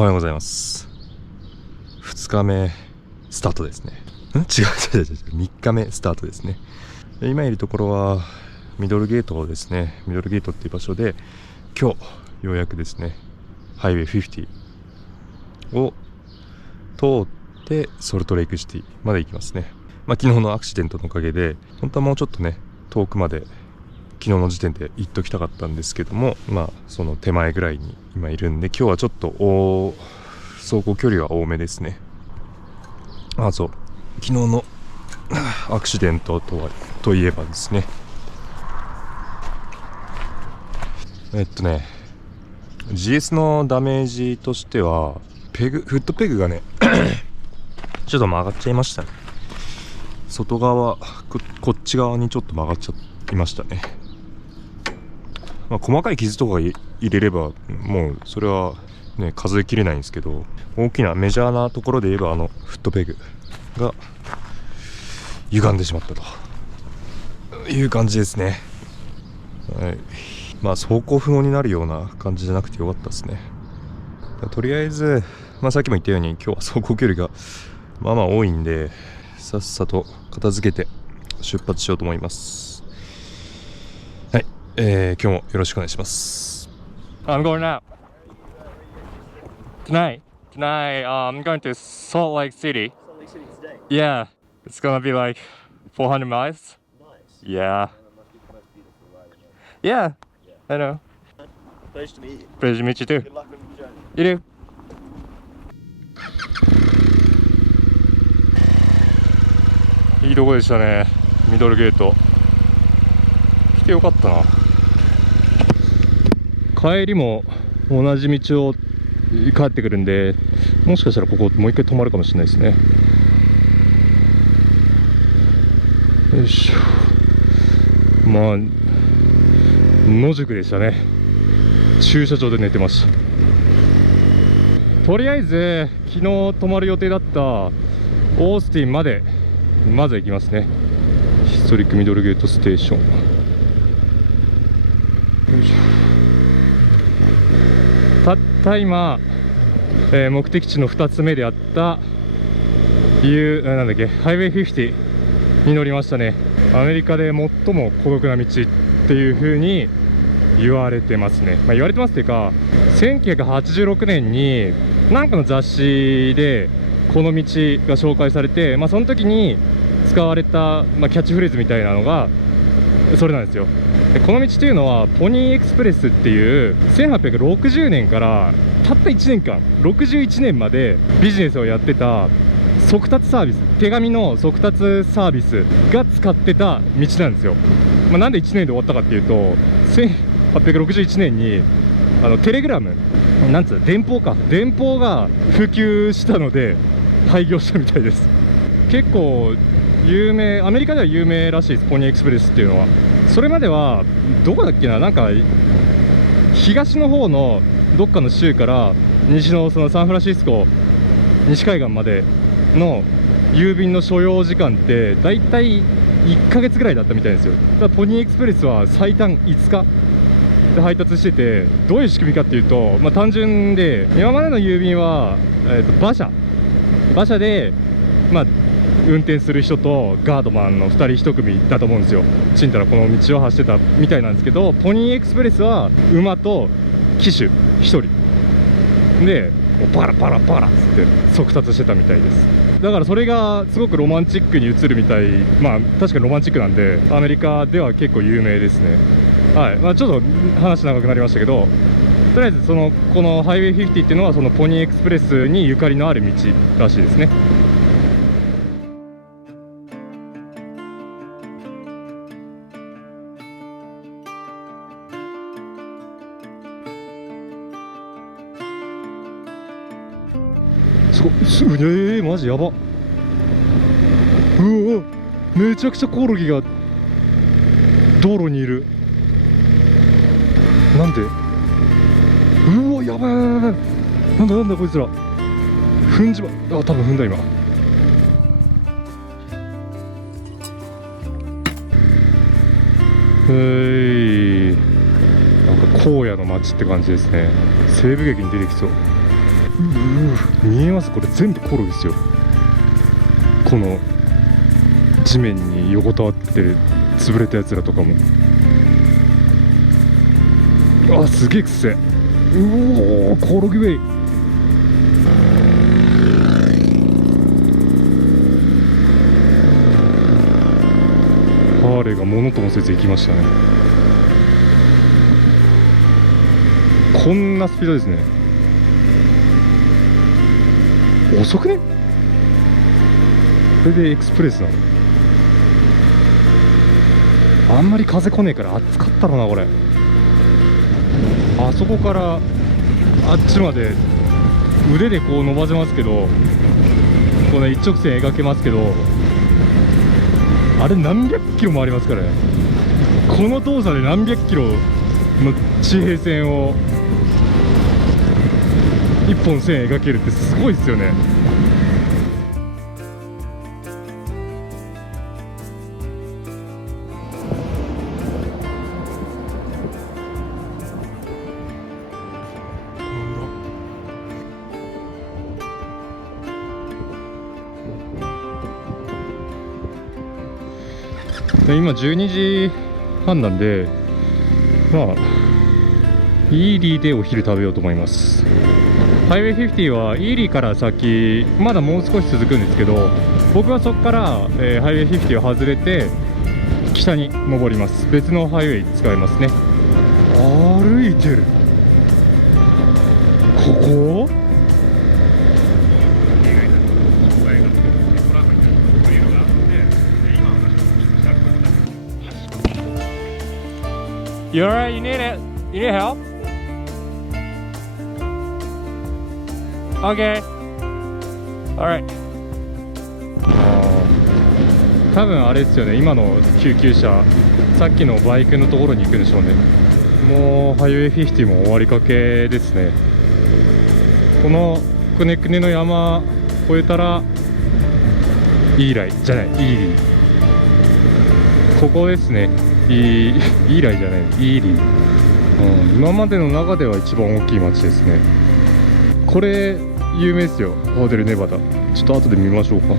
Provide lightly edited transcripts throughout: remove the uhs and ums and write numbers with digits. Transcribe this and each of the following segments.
おはようございます。2日目スタートですね。違う3日目スタートですね。今いるところはミドルゲートですね。ミドルゲートっていう場所で、今日ようやくですねハイウェイ50を通ってソルトレイクシティまで行きますね。昨日のアクシデントのおかげで本当はもうちょっとね遠くまで昨日の時点で行っときたかったんですけども、その手前ぐらいに今いるんで、今日はちょっと走行距離は多めですね。そう、昨日のアクシデントといえばですね、GS のダメージとしてはフットペグがねちょっと曲がっちゃいましたね。外側こっち側にちょっと曲がっちゃいましたね。細かい傷とか入れればもうそれはね数えきれないんですけど、大きなメジャーなところで言えばフットペグが歪んでしまったという感じですね。はい、走行不能になるような感じじゃなくてよかったですね。とりあえず、さっきも言ったように今日は走行距離が多いんで、さっさと片付けて出発しようと思います。はい、今日もよろしくお願いします。I'm going out tonight. I'm going to Salt Lake City. Salt Lake City today. Yeah, it's gonna be like 400 miles. Nice. Yeah. That must be the most beautiful ride in there. Yeah, I know. Pleasure to meet you. Pleasure to meet you too. Good luck with the journey. You do. いいとこでしたね。ミドルゲート来てよかったな。帰りも同じ道を帰ってくるんで、もしかしたらここもう一回止まるかもしれないですね。よいしょ。野宿でしたね。駐車場で寝てました。とりあえず昨日泊まる予定だったオースティンまでまずは行きますね。ヒストリックミドルゲートステーション。よいしょ。たった今、目的地の2つ目であったハイウェイ50に乗りましたね。アメリカで最も孤独な道っていう風に言われてますね。言われてますっていうか、1986年に何かの雑誌でこの道が紹介されて、その時に使われた、キャッチフレーズみたいなのがそれなんですよ。でこの道というのはポニーエクスプレスっていう1860年からたった1年間61年までビジネスをやってた速達サービス、手紙の速達サービスが使ってた道なんですよ。なんで1年で終わったかっていうと、1861年にテレグラム電報が普及したので廃業したみたいです。結構有名、アメリカでは有名らしいです、ポニーエクスプレスっていうのは。それまではどこだっけな、東の方のどっかの州から西のそのサンフランシスコ西海岸までの郵便の所要時間ってだいたい1ヶ月ぐらいだったみたいですよ。ただポニーエクスプレスは最短5日で配達してて、どういう仕組みかっていうと、単純で、今までの郵便は、馬車で、運転する人とガードマンの2人1組だと思うんですよ。ちんたらこの道を走ってたみたいなんですけど、ポニーエクスプレスは馬と騎手1人でもうパラパラパラっつって速達してたみたいです。だからそれがすごくロマンチックに映るみたい。確かにロマンチックなんでアメリカでは結構有名ですね。はい、ちょっと話長くなりましたけど、とりあえずこのハイウェイ50っていうのはそのポニーエクスプレスにゆかりのある道らしいですね。すごい、マジやば。うわ、めちゃくちゃコオロギが道路にいる。なんで？うわ、やばい。なんだこいつら。踏んじま、多分踏んだ今。荒野の街って感じですね。西部劇に出てきそう。見えます？これ全部コロですよ。この地面に横たわってる潰れたやつらとかも。あ、すげえくせえ。うおー、コロギウェイ。ハーレーがものともせず行きましたね。こんなスピードですね。遅くね？これでエクスプレスなの？あんまり風来ねえから暑かったろうなこれ。あそこからあっちまで腕でこう伸ばせますけど、この一直線描けますけど、あれ何百キロもありますからね。この動作で何百キロの地平線を一本線描けるってすごいですよね。で今12時半なんで、まあイーリーでお昼食べようと思います。ハイウェイ50はイーリーから先まだもう少し続くんですけど、僕はそこから、ハイウェイ50を外れて北に登ります。別のハイウェイ使いますね。歩いてる。ここYou alright? You need it? You need help? Okay. Alright. 多分あれですよね。今の救急車、さっきのバイクのところに行くんでしょうね。もうハイウェイ50も終わりかけですね。このくねくねの山越えたらイーライじゃない、イーリー。ここですね。イーライじゃない、イーリー。今までの中では一番大きい町ですね。これ有名ですよ、ホテルネバダ。ちょっと後で見ましょうか。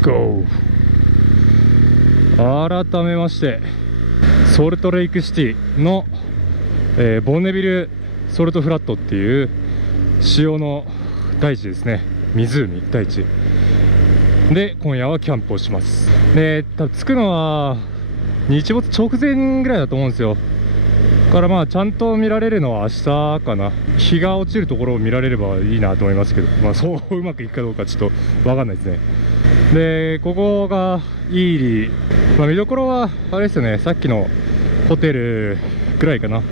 GO。 改めましてソルトレイクシティの、ボンネビルソルトフラットっていう塩の大地ですね。湖大地で今夜はキャンプをします。で多分着くのは日没直前ぐらいだと思うんですよ。だからまあちゃんと見られるのは明日かな。日が落ちるところを見られればいいなと思いますけど、まあそううまくいくかどうかちょっと分かんないですね。でここがイーリー、まあ、見どころはあれですよね、さっきのホテルぐらいかな。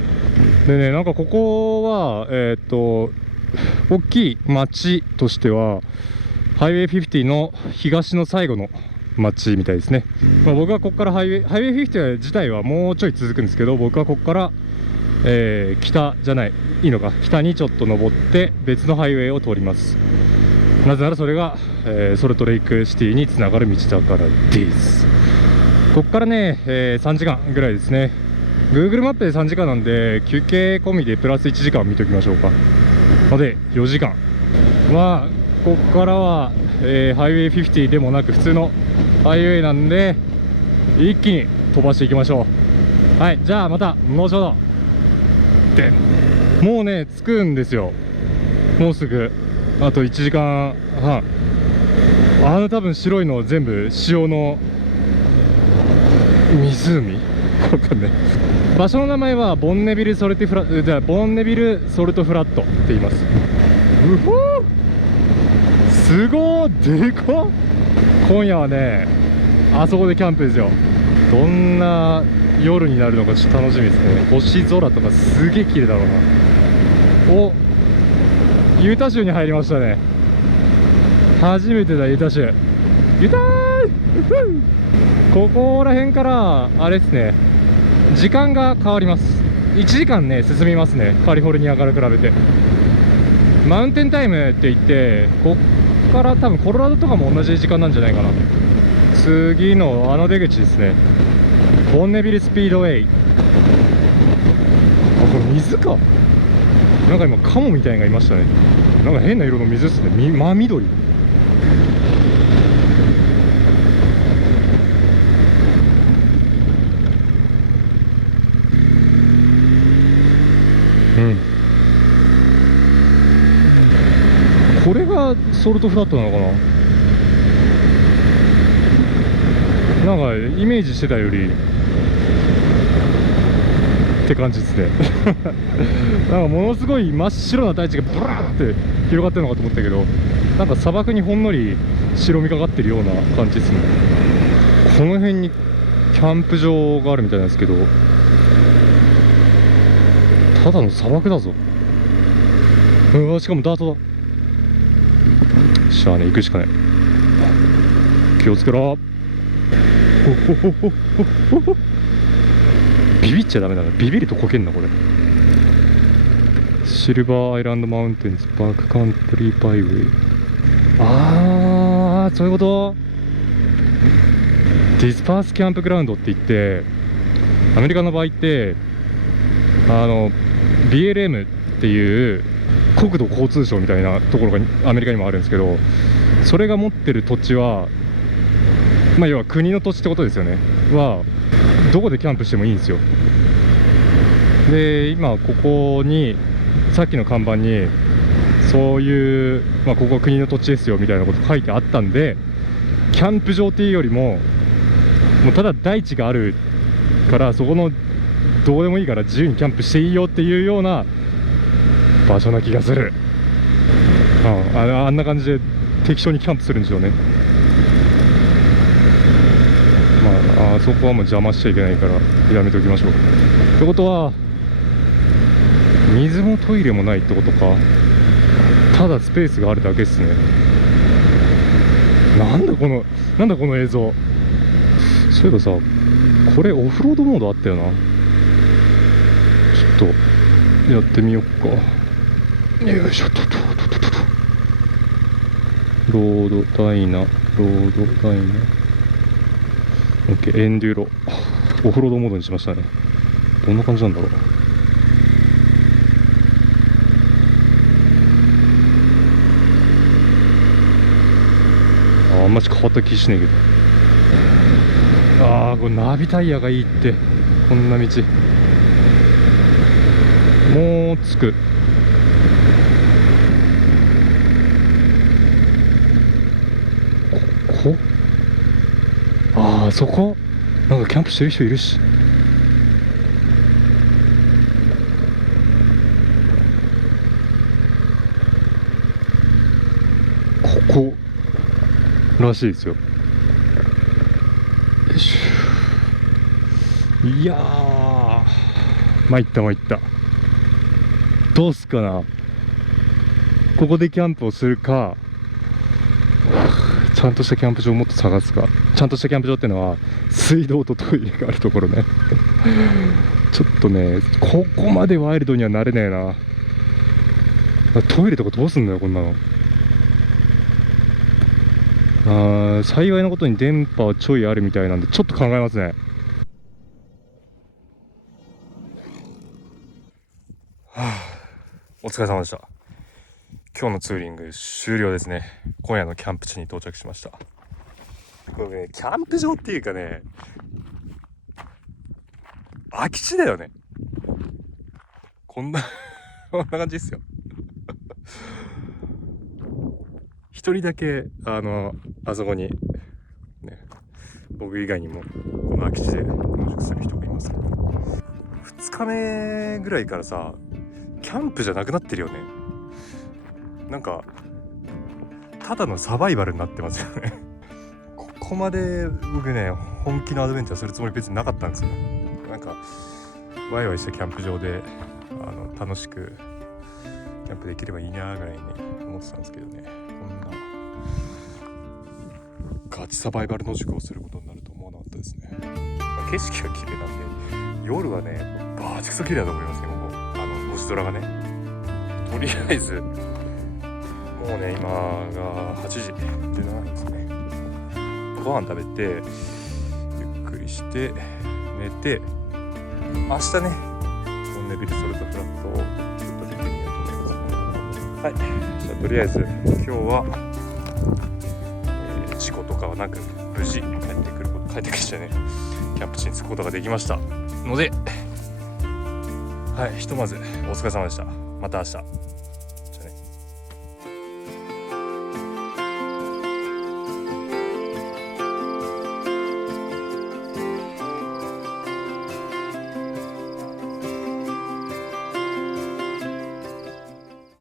でね、なんかここは大きい町としてはハイウェイ50の東の最後の町みたいですね。まあ、僕はここからハイウェイ50自体はもうちょい続くんですけど、僕はここから、北じゃない、いいのか、北にちょっと登って別のハイウェイを通ります。なぜならそれが、ソルトレイクシティにつながる道だからです。ここからね、3時間ぐらいですね。 Google マップで3時間なんで休憩込みでプラス1時間見ておきましょうか。ので4時間。まあここからは、ハイウェイ50でもなく普通のハイウェイなんで一気に飛ばしていきましょう。はい、じゃあまた後ほど。でもうね着くんですよ。もうすぐあと1時間半。多分白いの全部塩の湖わかんない。場所の名前はボンネビルソルトフラットって言います。うほー、すごー、でかっ。今夜はねあそこでキャンプですよ。どんな夜になるのかちょっと楽しみですね。星空とかすげえ綺麗だろうな。お、ユタ州に入りましたね。初めてだ、ユタ州。ユターここら辺からあれですね、時間が変わります。1時間ね進みますね、カリフォルニアから比べて。マウンテンタイムって言って、こっから多分コロラドとかも同じ時間なんじゃないかな。次のあの出口ですね。ボンネビルスピードウェイ。あ、これ水か。なんか今カモみたいなのがいましたね。なんか変な色の水ですね。真緑。うん、これがソルトフラットなのかな。なんかイメージしてたよりって感じですねなんかものすごい真っ白な大地がブラーって広がってるのかと思ったけど、なんか砂漠にほんのり白みかかってるような感じですね。この辺にキャンプ場があるみたいなんですけど、ただの砂漠だぞ。うわ、しかもダートだ。しゃあね、行くしかない。気をつけろ。ビビっちゃダメだな。ビビるとこけんなこれ。シルバーアイランドマウンテンズバックカントリーバイウェイ。あー、そういうこと。ディスパースキャンプグラウンドって言って、アメリカの場合ってBLM っていう国土交通省みたいなところがアメリカにもあるんですけど、それが持ってる土地は、まあ要は国の土地ってことですよね。はどこでキャンプしてもいいんですよ。で、今ここにさっきの看板にそういう、まあ、ここは国の土地ですよみたいなこと書いてあったんで、キャンプ場っていうよりももうただ大地があるから、そこのどうでもいいから自由にキャンプしていいよっていうような場所な気がする。あんな感じで適当にキャンプするんでしょうね。まあ、あそこはもう邪魔しちゃいけないからやめておきましょう。ってことは水もトイレもないってことか。ただスペースがあるだけですね。なんだこの映像。そういえばさ、これオフロードモードあったよな。ちょっとやってみよっか。よいしょ。ロードダイナ OK。 エンデューロオフロードモードにしましたね。どんな感じなんだろう。あんまし変わった気しねえけど。これナビタイヤがいいって。こんな道もう着く。こそこなんかキャンプしてる人いるし。ここらしいですよ。よいしょ。いやー、参った。どうすかな。ここでキャンプをするか、ちゃんとしたキャンプ場をもっと探すか。ちゃんとしたキャンプ場っていうのは水道とトイレがあるところねちょっとね、ここまでワイルドにはなれねえな。トイレとかどうすんのよこんなの。幸いなことに電波はちょいあるみたいなんで、ちょっと考えますね。お疲れ様でした。今日のツーリング終了ですね。今夜のキャンプ地に到着しました。これね、キャンプ場っていうかね、空き地だよね。こんな感じですよ一人だけあそこにね、僕以外にもこの空き地で野宿する人がいますけど、2日目ぐらいからさ、キャンプじゃなくなってるよね。なんかただのサバイバルになってますよねここまで僕ね、本気のアドベンチャーするつもり別になかったんですよ。なんかワイワイしたキャンプ場で楽しくキャンプできればいいなぐらいに思ってたんですけどね、こんなガチサバイバル野宿をすることになると思わなかったですね。景色が綺麗なんで夜はねバーチクソ綺麗だと思いますね。ここ星空がね、とりあえずもうね今が8時17分ですね。ご飯食べてゆっくりして寝て、明日ねトンネビルソルトフラットをちょっと見てみようと思います。はい、じゃあとりあえず今日は、事故とかはなく無事帰ってくるじゃねキャンプ地に着くことができましたので、はい、ひとまずお疲れ様でした。また明日。